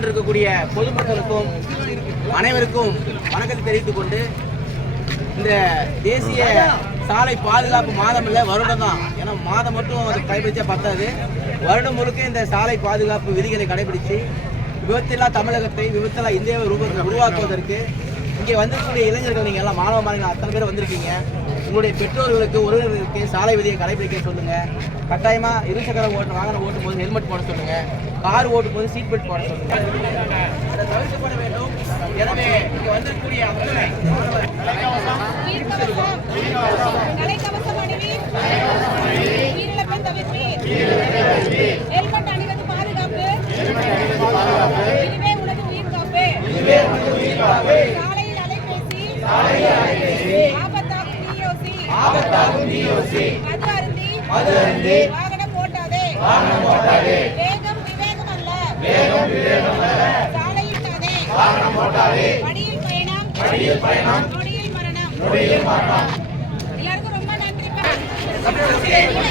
கொண்டிருக்கக்கூடிய பொதுமக்களுக்கும் அனைவருக்கும் வணக்கத்தை தெரிவித்துக் கொண்டு, இந்த தேசிய சாலை பாதுகாப்பு மாதம் இல்லை, வருடம் தான். ஏன்னா மாதம் மட்டும் அதை கடைபிடிச்சா பத்தாது. வருடம் முழுக்க இந்த சாலை பாதுகாப்பு விதிகளை கடைபிடித்து விபத்தில்லா தமிழகத்தை, விபத்தில்லா இந்தியாவை உருவாக்குவதற்கு இங்கே வந்திருக்கக்கூடிய இளைஞர்கள், நீங்கள் எல்லாம் மாணவ மாணவிகள் அத்தனை பேர் வந்திருக்கீங்க. உங்களுடைய பெற்றோர்களுக்கு, உறவினர்களுக்கு சாலை விதியை கடைபிடிக்க சொல்லுங்கள். கட்டாயமாக இருசக்கர வாகனம் ஓட்டும் போது ஹெல்மெட் போட சொல்லுங்கள். கார் ஓட்டும் போது சீட் பெல்ட் போட சொல்லுங்கள். அதை தவிர்க்கப்பட வேண்டும். எனவே இங்கே வந்திருக்கக்கூடிய அத்தனை வாகனம் ஓட்டாதே, வேகம் விவேகம் அல்ல, சாலையில் ஓட்டாதே, வழியில் பயணம், நொடியில் மரணம். எல்லாருக்கும் ரொம்ப நன்றி.